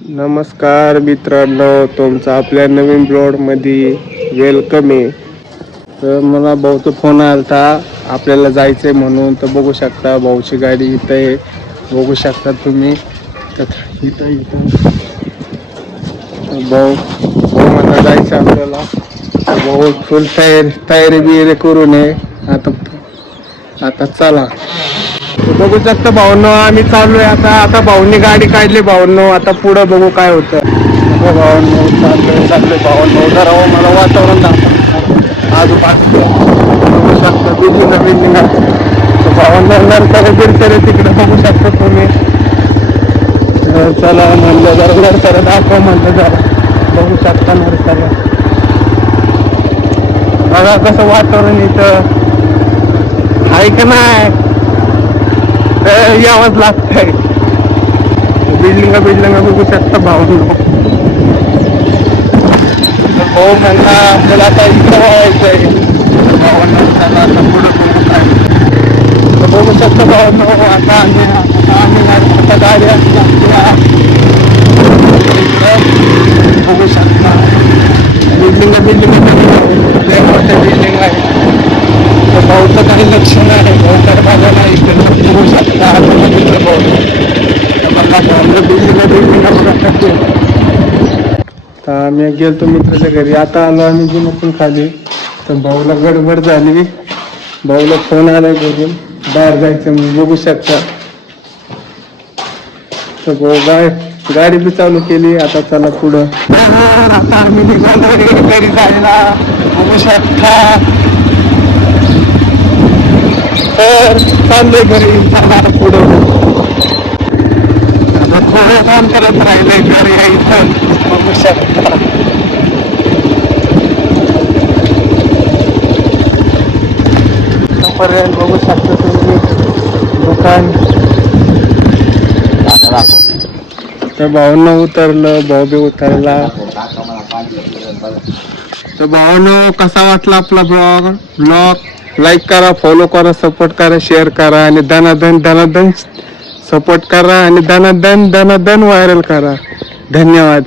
नमस्कार मित्रांनो, तुमचं आपल्या नवीन ब्लॉगमध्ये वेलकम आहे. तर मला भाऊचा फोन आलता आपल्याला जायचंय म्हणून. तर बघू शकता भाऊची गाडी इथं आहे, बघू शकता तुम्ही. इथं इथं भाऊ भाऊ मला जायचं आपल्याला. भाऊ फुल तयारी बियारी करून आहे. आता चला. बघू शकता भाऊंनो, आम्ही चाललोय आता भाऊंनी गाडी काढली भाऊंनो. आता पुढं बघू काय होतं. भाऊंनो चाललोय भाऊंनो. जरा मला वातावरण दाखवा आजूबाजू. बघू शकता बिल्डिंग भाऊंना नंतर बिरसरे तिकडे बघू शकता तुम्ही. चला म्हणलं जरा नर्सरी दाखवा म्हणलं जरा. बघू शकता नर्सरी. बघा कसं वातावरण इथं आहे का नाही. यावंच लागतंय. बिल्डिंग बघू शकता भाऊ. भाऊ म्हणला आपल्याला आता इकडं व्हायचंय. भावांना बघू शकता भाऊ. आता आम्ही गाडी बघू शकता. बिल्डिंग आहे. भाऊचं काही लक्ष नाही. भाऊ बघा नाही बघू शकता. आम्ही गेलतो मित्राच्या घरी. आता आलो आम्ही जिमून खाली. तर भाऊला गडबड झाली. भाऊला फोन आलाय घरून बाहेर जायचं म्हणून. बघू शकता. तर भाऊ गाडी बी चालू केली. आता चला पुढं. आता आम्ही निघालो घरी जायला. बघू शकता. तर चाललोय घरी. जाणार पुढं. आता थोडं काम करत राहिलंय घरी यायचं. बघू शकता. पर्यंत बघू शकता तुम्ही दुकान. तर भाऊनं उतरलं. भाऊ बी उतरला. तर भाऊनं कसा वाटला आपला ब्लॉग लाईक करा, फॉलो करा, सपोर्ट करा, शेअर करा आणि दनादन सपोर्ट करा आणि दनादन व्हायरल करा. धन्यवाद.